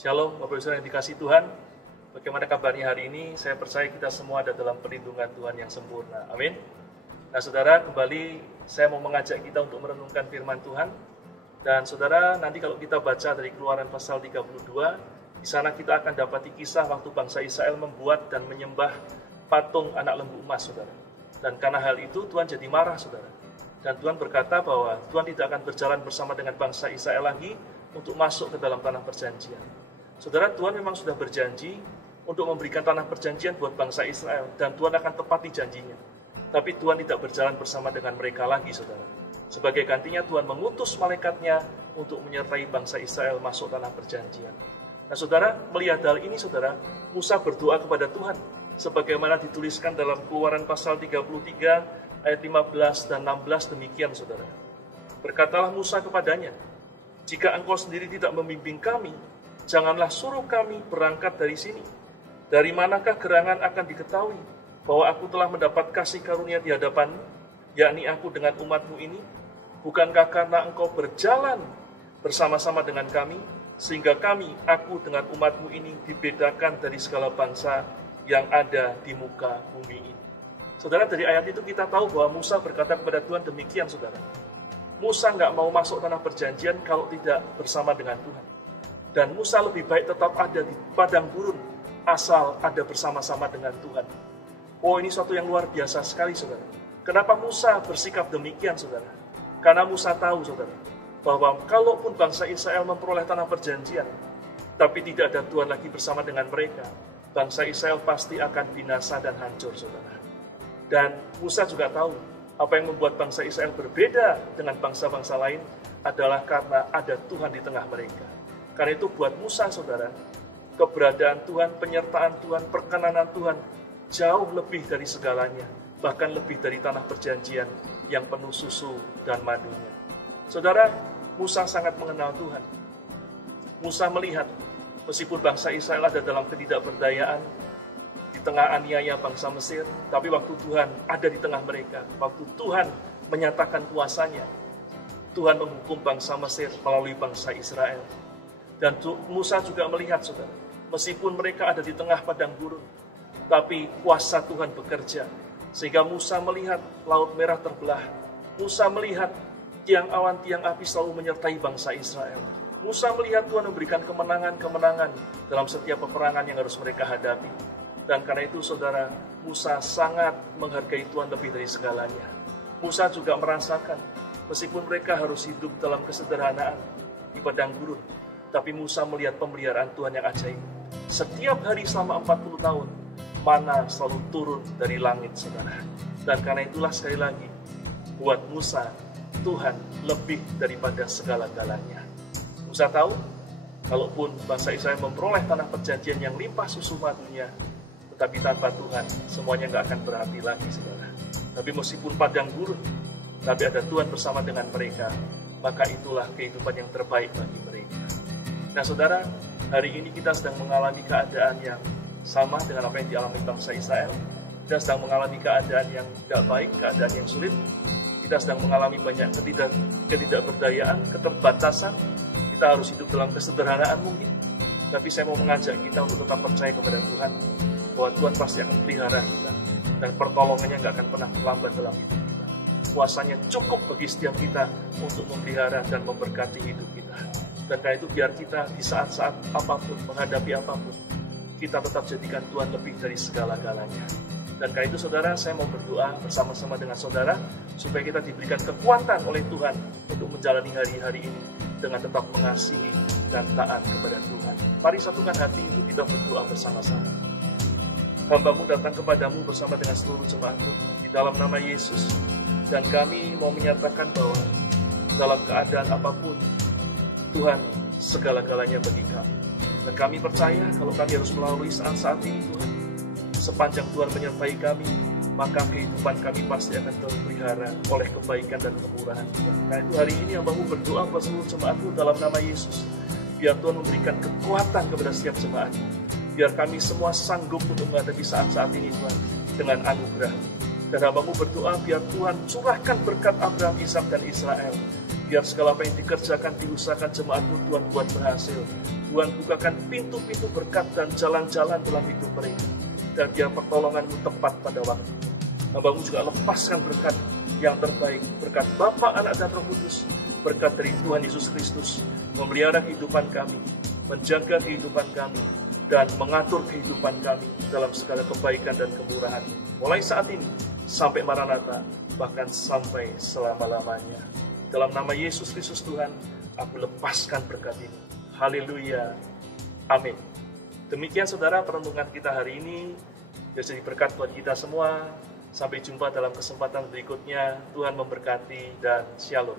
Shalom, Bapak Ibu yang dikasihi Tuhan. Bagaimana kabarnya hari ini? Saya percaya kita semua ada dalam perlindungan Tuhan yang sempurna. Amin. Nah, saudara, kembali saya mau mengajak kita untuk merenungkan firman Tuhan. Dan saudara, nanti kalau kita baca dari Keluaran pasal 32, di sana kita akan dapati kisah waktu bangsa Israel membuat dan menyembah patung anak lembu emas, saudara. Dan karena hal itu, Tuhan jadi marah, saudara. Dan Tuhan berkata bahwa Tuhan tidak akan berjalan bersama dengan bangsa Israel lagi untuk masuk ke dalam tanah perjanjian. Saudara, Tuhan memang sudah berjanji untuk memberikan tanah perjanjian buat bangsa Israel, dan Tuhan akan tepati janjinya. Tapi Tuhan tidak berjalan bersama dengan mereka lagi, saudara. Sebagai gantinya, Tuhan mengutus malaikatnya untuk menyertai bangsa Israel masuk tanah perjanjian. Nah, saudara, melihat hal ini, saudara, Musa berdoa kepada Tuhan, sebagaimana dituliskan dalam Keluaran pasal 33, ayat 15 dan 16, demikian, saudara. Berkatalah Musa kepadanya, "Jika engkau sendiri tidak membimbing kami, janganlah suruh kami berangkat dari sini. Dari manakah gerangan akan diketahui bahwa aku telah mendapat kasih karunia di hadapanmu, yakni aku dengan umatmu ini? Bukankah karena engkau berjalan bersama-sama dengan kami, sehingga kami, aku dengan umatmu ini, dibedakan dari segala bangsa yang ada di muka bumi ini." Saudara, dari ayat itu kita tahu bahwa Musa berkata kepada Tuhan demikian, saudara. Musa nggak mau masuk tanah perjanjian kalau tidak bersama dengan Tuhan. Dan Musa lebih baik tetap ada di padang gurun, asal ada bersama-sama dengan Tuhan. Oh, ini suatu yang luar biasa sekali, saudara. Kenapa Musa bersikap demikian, saudara? Karena Musa tahu, saudara, bahwa kalaupun bangsa Israel memperoleh tanah perjanjian, tapi tidak ada Tuhan lagi bersama dengan mereka, bangsa Israel pasti akan binasa dan hancur, saudara. Dan Musa juga tahu, apa yang membuat bangsa Israel berbeda dengan bangsa-bangsa lain adalah karena ada Tuhan di tengah mereka. Karena itu buat Musa, saudara, keberadaan Tuhan, penyertaan Tuhan, perkenanan Tuhan jauh lebih dari segalanya, bahkan lebih dari tanah perjanjian yang penuh susu dan madunya. Saudara, Musa sangat mengenal Tuhan. Musa melihat, meskipun bangsa Israel ada dalam ketidakberdayaan, di tengah aniaya bangsa Mesir, tapi waktu Tuhan ada di tengah mereka, waktu Tuhan menyatakan kuasanya, Tuhan menghukum bangsa Mesir melalui bangsa Israel. Dan Musa juga melihat, saudara, meskipun mereka ada di tengah padang gurun, tapi kuasa Tuhan bekerja. Sehingga Musa melihat Laut Merah terbelah. Musa melihat tiang awan, tiang api selalu menyertai bangsa Israel. Musa melihat Tuhan memberikan kemenangan-kemenangan dalam setiap peperangan yang harus mereka hadapi. Dan karena itu, saudara, Musa sangat menghargai Tuhan lebih dari segalanya. Musa juga merasakan, meskipun mereka harus hidup dalam kesederhanaan di padang gurun, tapi Musa melihat pemeliharaan Tuhan yang ajaib. Setiap hari selama 40 tahun, mana selalu turun dari langit, saudara. Dan karena itulah sekali lagi, buat Musa, Tuhan lebih daripada segala-galanya. Musa tahu, kalaupun bangsa Israel memperoleh tanah perjanjian yang limpah susu madunya, tetapi tanpa Tuhan, semuanya nggak akan berarti lagi, saudara. Tapi meskipun padang gurun, tapi ada Tuhan bersama dengan mereka, maka itulah kehidupan yang terbaik bagi mereka. Nah, saudara, hari ini kita sedang mengalami keadaan yang sama dengan apa yang dialami bangsa Israel. Kita sedang mengalami keadaan yang tidak baik, keadaan yang sulit. Kita sedang mengalami banyak ketidakberdayaan, keterbatasan. Kita harus hidup dalam kesederhanaan mungkin. Tapi saya mau mengajak kita untuk tetap percaya kepada Tuhan, bahwa Tuhan pasti akan pelihara kita, dan pertolongannya nggak akan pernah terlambat dalam hidup kita. Kuasanya cukup bagi setiap kita untuk memelihara dan memberkati hidup kita. Dan karena itu biar kita di saat-saat apapun, menghadapi apapun, kita tetap jadikan Tuhan lebih dari segala-galanya. Dan karena itu, saudara, saya mau berdoa bersama-sama dengan saudara, supaya kita diberikan kekuatan oleh Tuhan untuk menjalani hari-hari ini dengan tetap mengasihi dan taat kepada Tuhan. Mari satukan hati untuk kita berdoa bersama-sama. Hamba-Mu datang kepadamu bersama dengan seluruh jemaat-Mu di dalam nama Yesus. Dan kami mau menyatakan bahwa dalam keadaan apapun, Tuhan segala-galanya bagi kami. Dan kami percaya kalau kami harus melalui saat-saat ini, Tuhan, sepanjang Tuhan menyertai kami, maka kehidupan kami pasti akan terpelihara oleh kebaikan dan kemurahan Tuhan. Nah, itu hari ini Hamba-Mu berdoa buat seluruh jemaat-Mu dalam nama Yesus. Biar Tuhan memberikan kekuatan kepada setiap jemaat. Biar kami semua sanggup untuk menghadapi saat-saat ini, Tuhan, dengan anugerah. Dan hambamu berdoa biar Tuhan curahkan berkat Abraham, Ishak, dan Israel. Biar segala apa yang dikerjakan, diusahakan jemaatmu Tuhan buat berhasil. Tuhan bukakan pintu-pintu berkat dan jalan-jalan dalam hidup mereka. Dan biar pertolonganmu tepat pada waktu. Hambamu juga lepaskan berkat yang terbaik. Berkat Bapa, Anak, dan Roh Kudus. Berkat dari Tuhan Yesus Kristus. Memelihara kehidupan kami. Menjaga kehidupan kami. Dan mengatur kehidupan kami dalam segala kebaikan dan kemurahan. Mulai saat ini sampai Maranatha, bahkan sampai selama-lamanya. Dalam nama Yesus Kristus Tuhan, aku lepaskan berkat ini. Haleluya. Amin. Demikian saudara perenungan kita hari ini. Biar jadi berkat buat kita semua. Sampai jumpa dalam kesempatan berikutnya. Tuhan memberkati dan shalom.